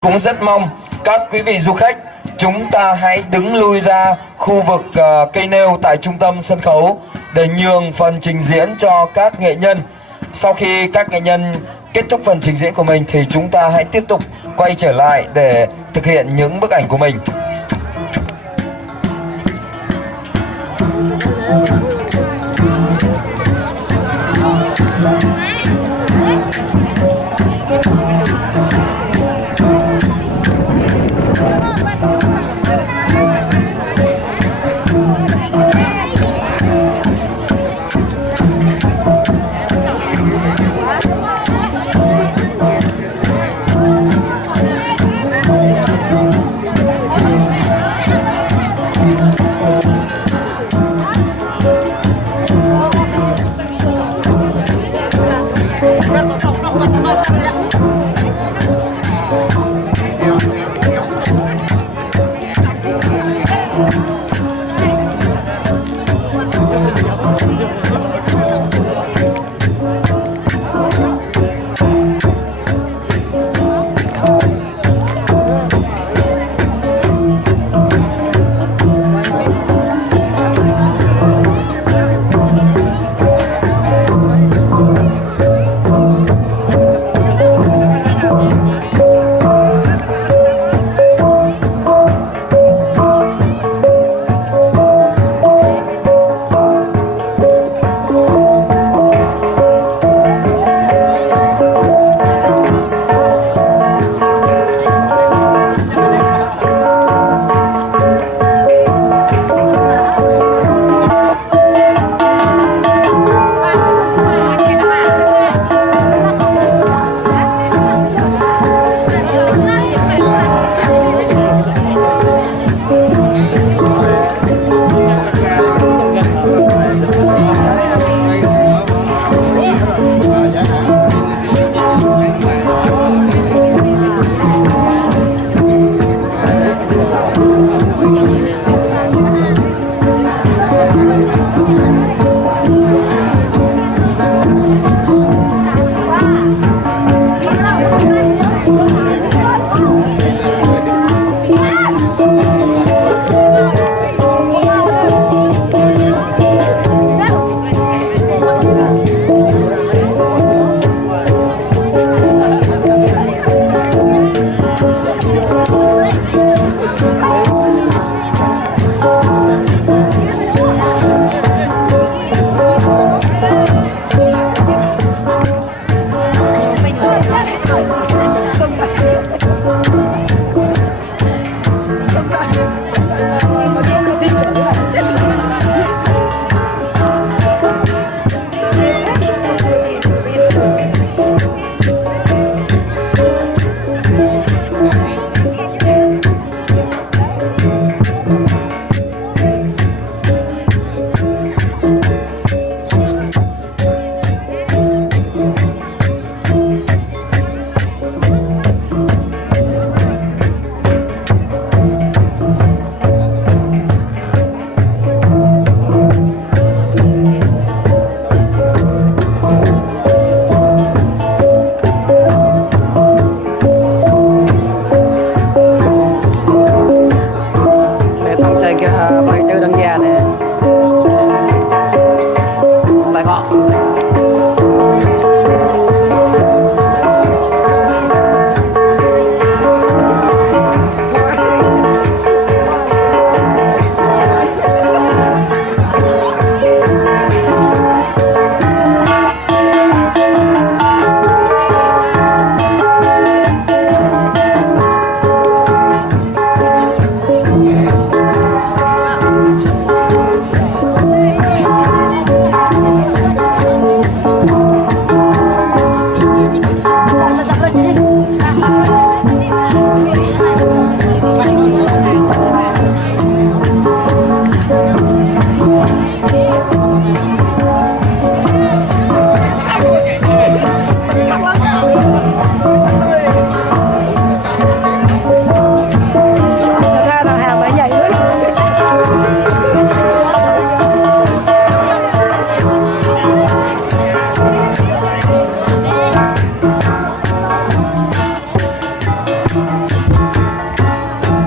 Cũng rất mong các quý vị du khách chúng ta hãy đứng lui ra khu vực cây nêu tại trung tâm sân khấu để nhường phần trình diễn cho các nghệ nhân. Sau khi các nghệ nhân kết thúc phần trình diễn của mình thì chúng ta hãy tiếp tục quay trở lại để thực hiện những bức ảnh của mình.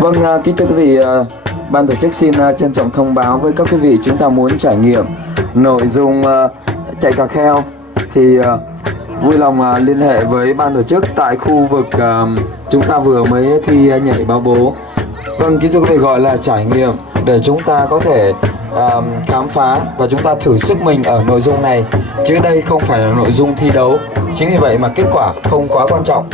Vâng, kính thưa quý vị, ban tổ chức xin trân trọng thông báo với các quý vị, chúng ta muốn trải nghiệm nội dung chạy cà kheo thì vui lòng liên hệ với ban tổ chức tại khu vực chúng ta vừa mới thi nhảy báo bố. Vâng, kính thưa quý vị, gọi là trải nghiệm để chúng ta có thể khám phá và chúng ta thử sức mình ở nội dung này, chứ đây không phải là nội dung thi đấu. Chính vì vậy mà kết quả không quá quan trọng.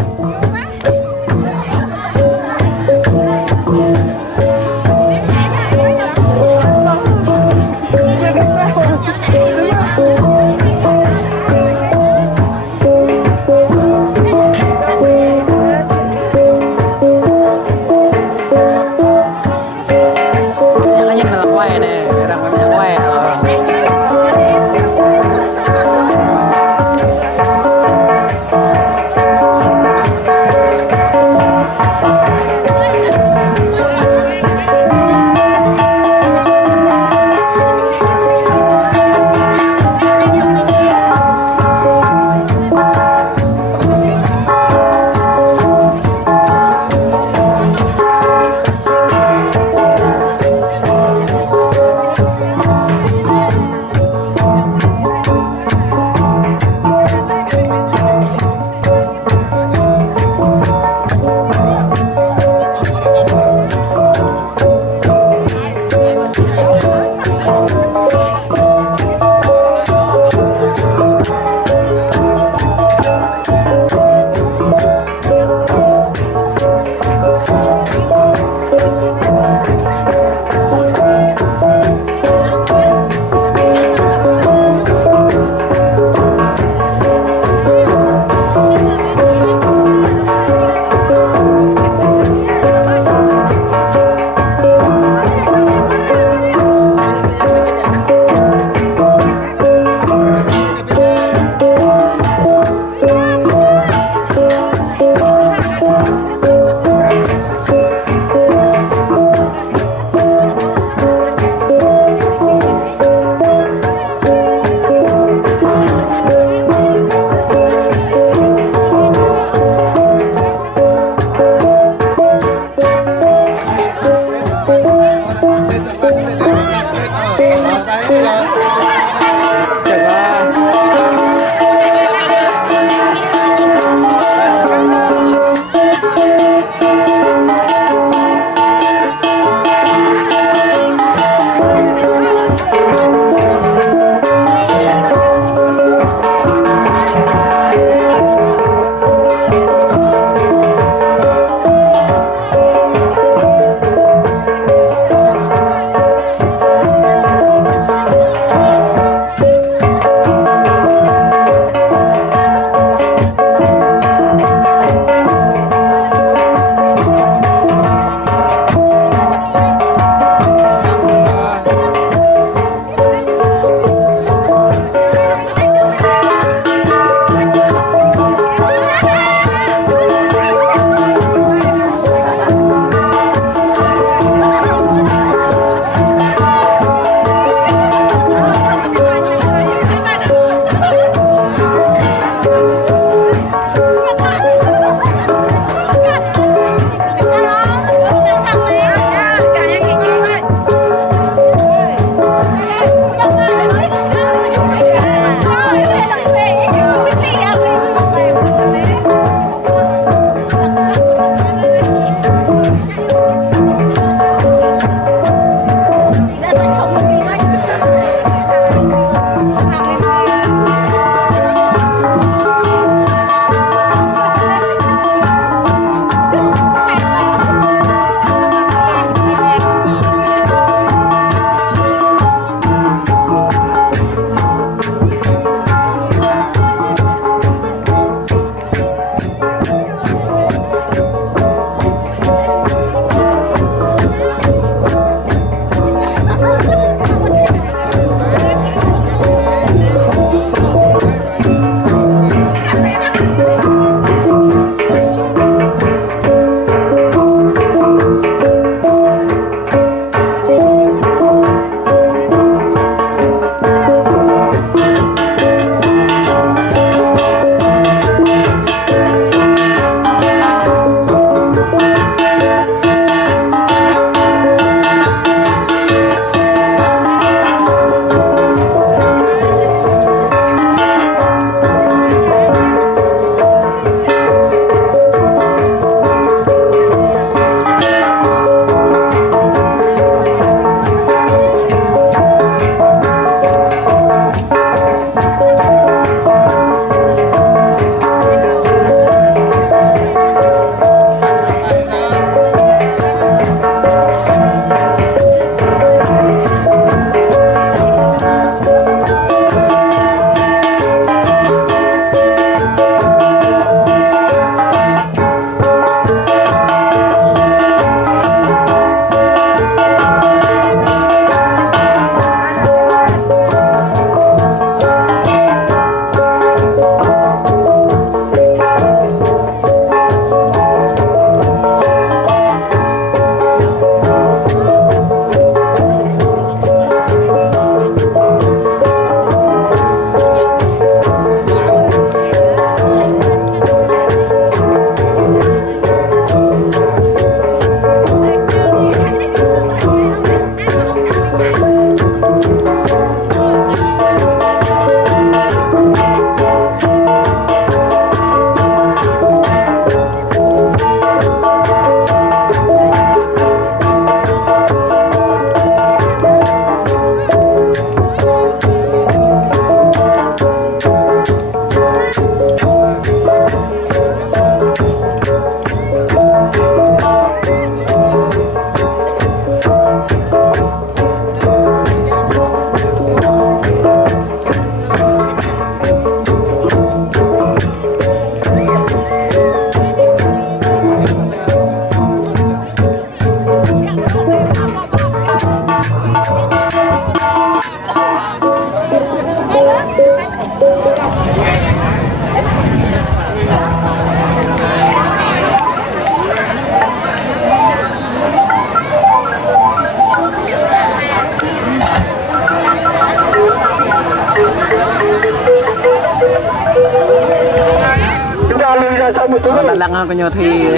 có nhiều thì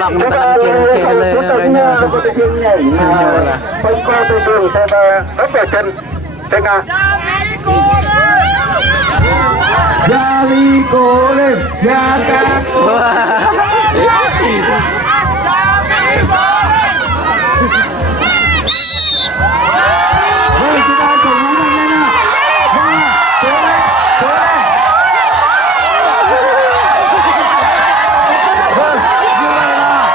lọc người ta làm chơi lên rồi nhờ là không có tư tưởng sẽ ấp vào chân sẽ ngã Gia Ly cố lên, Gia ca cố. Vâng, chúng ta cùng nói mạnh lên nào. Và cố lên, cố lên. Vâng, như vậy là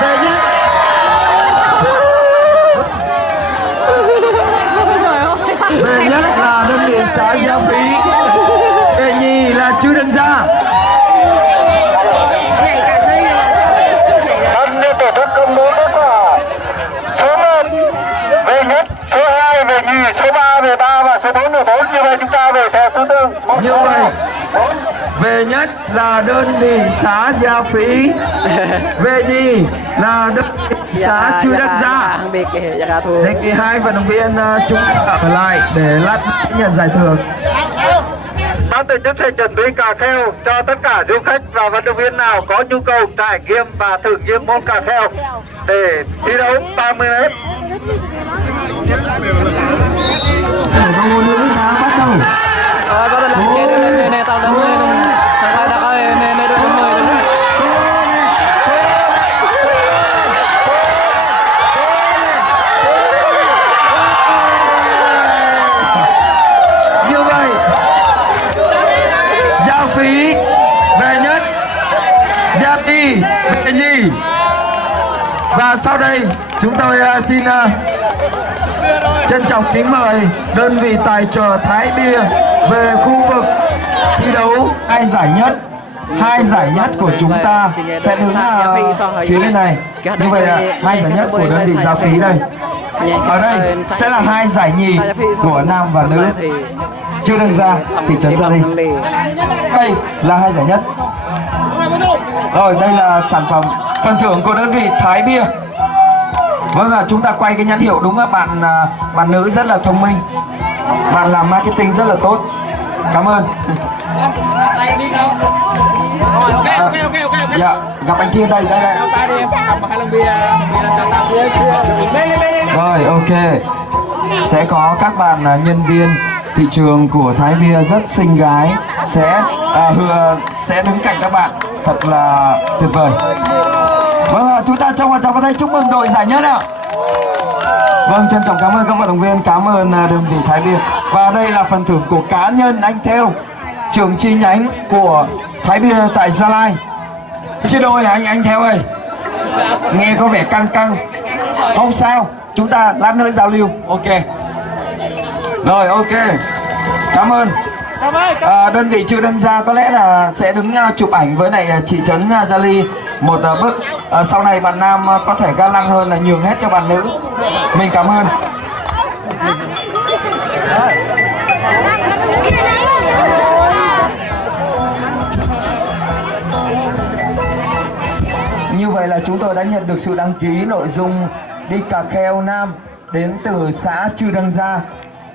về nhất. Về nhất là đơn vị xã Gia Phí. Về nhì là Chư Đăng Gia. anh đi tổ chức công bố kết quả số 1 về nhất, số 2 về nhì, số 3 về 3 và số 4 về 4. Như vậy chúng ta về theo thứ tự. Như vậy về nhất là đơn vị xã Gia Phí, về nhì là đơn vị xã Chư Đăng Gia. Thế thì hai vận động viên chúng ta ở lại để lát nhận giải thưởng. Ban tổ chức sẽ chuẩn bị cà kheo cho tất cả du khách và vận động viên nào có nhu cầu trải nghiệm và thử nghiệm môn cà kheo để thi đấu 30 m. Cầu nữ đã bắt đầu. có thể làm chơi này tao đâm lên thằng ai đã coi này đôi người đúng không? Như vậy Gia Phí về nhất, Gia Ti về nhì. Và sau đây chúng tôi xin trân trọng kính mời đơn vị tài trợ Thái Bia về khu vực thi đấu hai giải nhất của chúng ta sẽ đứng phía bên này. Như vậy là hai giải nhất của đơn vị Gia Phí đây. Ở đây sẽ là hai giải nhì của nam và nữ Chư Đăng Gia, thị trấn Gia Ly. Đây là hai giải nhất. Rồi đây là sản phẩm phần thưởng của đơn vị Thái Bia. Vâng ạ, chúng ta quay cái nhãn hiệu đúng á, bạn nữ rất là thông minh, bạn làm marketing rất là tốt. Cảm ơn. Dạ, gặp anh Thiên đây. Rồi, ok. Sẽ có các bạn nhân viên thị trường của Thái Bia rất xinh gái sẽ đứng cạnh các bạn, thật là tuyệt vời. Vâng, chúng ta trong vào tay chúc mừng đội giải nhất ạ. Vâng, trân trọng cảm ơn các vận động viên, cảm ơn đơn vị Thái Bia. Và đây là phần thưởng của cá nhân anh Theo, trưởng chi nhánh của Thái Bia tại Gia Lai. Chia đôi hả anh Theo ơi? Nghe có vẻ căng căng. Không sao, chúng ta lát nữa giao lưu. Ok. Rồi, ok. Cảm ơn. Đơn vị Chư Đăng Gia có lẽ là sẽ đứng chụp ảnh với này chị trấn Gia Ly một bức. Sau này bạn nam có thể ga lăng hơn là nhường hết cho bạn nữ. Mình cảm ơn. Như vậy là chúng tôi đã nhận được sự đăng ký nội dung đi cà kheo nam đến từ xã Chư Đăng Gia.